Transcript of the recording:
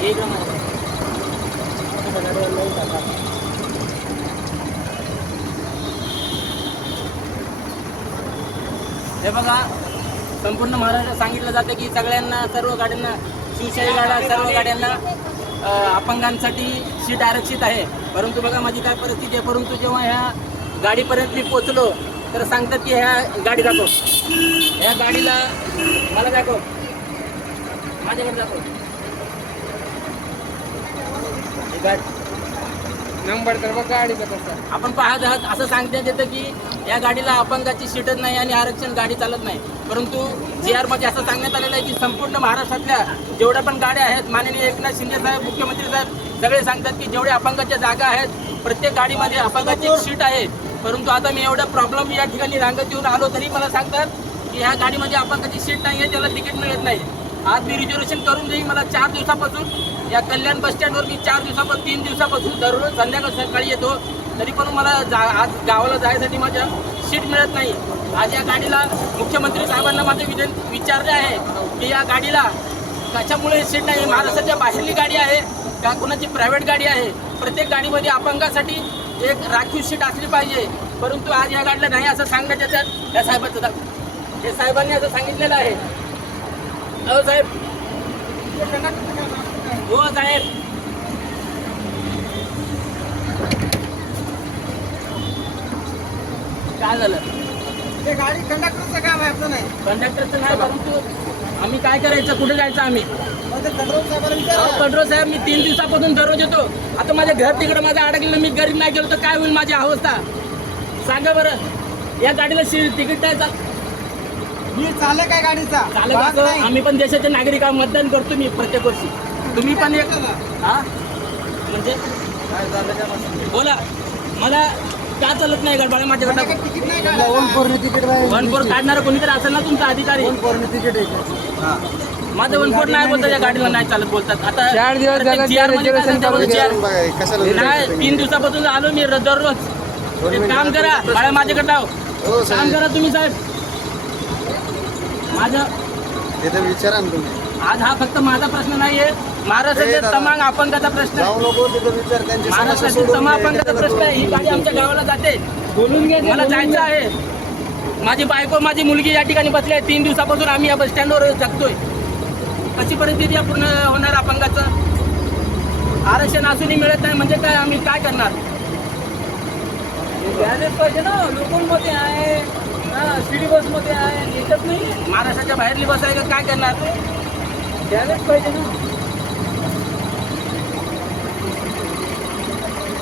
हे बघा, संपूर्ण महाराष्ट्रात सांगितलं जातं की सगळ्यांना, सर्व गाड्यांना, शिवशाही गाड्या सर्व गाड्यांना अपंगांसाठी सीट आरक्षित आहे. परंतु बघा माझी काय परिस्थिती आहे. परंतु जेव्हा ह्या गाडीपर्यंत मी पोचलो तर सांगतात की ह्या गाडी दाखव, ह्या गाडीला मला दाखव, माझ्याकडे दाखव ही गाडी नंबर तर बघ गाडीचा कसा. आपण पाहत आहात. असं सांगण्यात येतं की या गाडीला अपंगाची सीटच नाही आणि आरक्षण गाडी चालत नाही. परंतु GR मध्ये असं सांगण्यात आलेलं आहे की संपूर्ण महाराष्ट्रातल्या जेवढ्या पण गाड्या आहेत, माननीय एकनाथ शिंदे साहेब, मुख्यमंत्री साहेब सगळे सांगतात की जेवढ्या अपंगाच्या जागा आहेत प्रत्येक गाडीमध्ये अपंगाची एक सीट आहे. परंतु आता मी एवढा प्रॉब्लेम या ठिकाणी रांगत येऊन आलो तरी मला सांगतात की ह्या गाडीमध्ये अपंगाची सीट नाही आहे, त्याला तिकीट मिळत नाही. आज मी रिझर्वेशन करून देईन. मला 4 दिवसापासून या कल्याण बस स्टँडवर मी 3 दिवसापासून दररोज संध्याकाळ सकाळी येतो, तरी पण मला आज गावाला जायसाठी माझ्या सीट मिळत नाही. आज या गाडीला मुख्यमंत्री साहेबांना माझे विचारले आहे की या गाडीला कशामुळे सीट नाही. महाराष्ट्राच्या बाहेरली गाडी आहे का कोणाची प्रायव्हेट गाडी आहे? प्रत्येक गाडीमध्ये अपंगासाठी एक राखीव सीट असली पाहिजे. परंतु आज या गाडीला नाही असं सांगण्यात येतात. या साहेबांचं हे साहेबांनी असं सांगितलेलं आहे. हो साहेब, हो साहेब, काय झालं? ते गाडी कंडक्टरचं काम आहे आपलं, नाही कंडक्टरचं नाही. परंतु आम्ही काय करायचं, कुठे जायचं आम्ही? कंट्रोल साहेब, मी 3 दिवसापासून दररोज येतो. आता माझ्या घर तिकडे माझं अडकलेलं, मी घरी नाही गेलो तर काय होईल माझी अवस्था? सांगा बरं. या गाडीला तिकीट द्यायचा मी चालक काय गाडीचा चालक. आम्ही पण देशाचे नागरिक आहोत, मतदान करतो मी प्रत्येक वर्षी. तुम्ही पण एक हा म्हणजे बोला मला का चालत नाही गडबड माझ्याकडे? तिकीट नाही काढायचं. 1-4 काढणारा कोणीतरी असेल ना तुमचा अधिकारी. तिकीट आहे माझं 1-4 नाही बोलतात, या गाडीला नाही चालत बोलतात. आता 4 दिवस झाले नाही, 3 दिवसापासून आलो मी दररोज. एक काम करा, बाळा माझ्याकडे लाव, काम करा तुम्ही साहेब. माझं तिथे विचारा ना तुम्ही. आज हा फक्त माझा प्रश्न नाहीये, महाराष्ट्राच्या तमाम अपंगाचा प्रश्न आहे. जाऊ नको तिथे विचार, त्यांची समस्या महाराष्ट्रातील सोडवून तमाम घे. अपंगाचा प्रश्न आहे. ही गाडी आमच्या गावाला जाते, बोलून घे, मला जायचं आहे. माझी बायको, माझी मुलगी या ठिकाणी बसली आहे. 3 दिवसापासून आम्ही या बस स्टँडवर जगतोय. कशी परिस्थिती आहे पूर्ण होणार अपंगाचं? आरक्षण असूनही मिळत नाही म्हणजे काय? आम्ही काय करणार? द्यायलाच पाहिजे ना. लोकलमध्ये आहे, सिटी बसमध्ये आहे, येतच नाही. महाराष्ट्राच्या बाहेरली बस आहे का? काय करणार? द्यायलाच पाहिजे ना.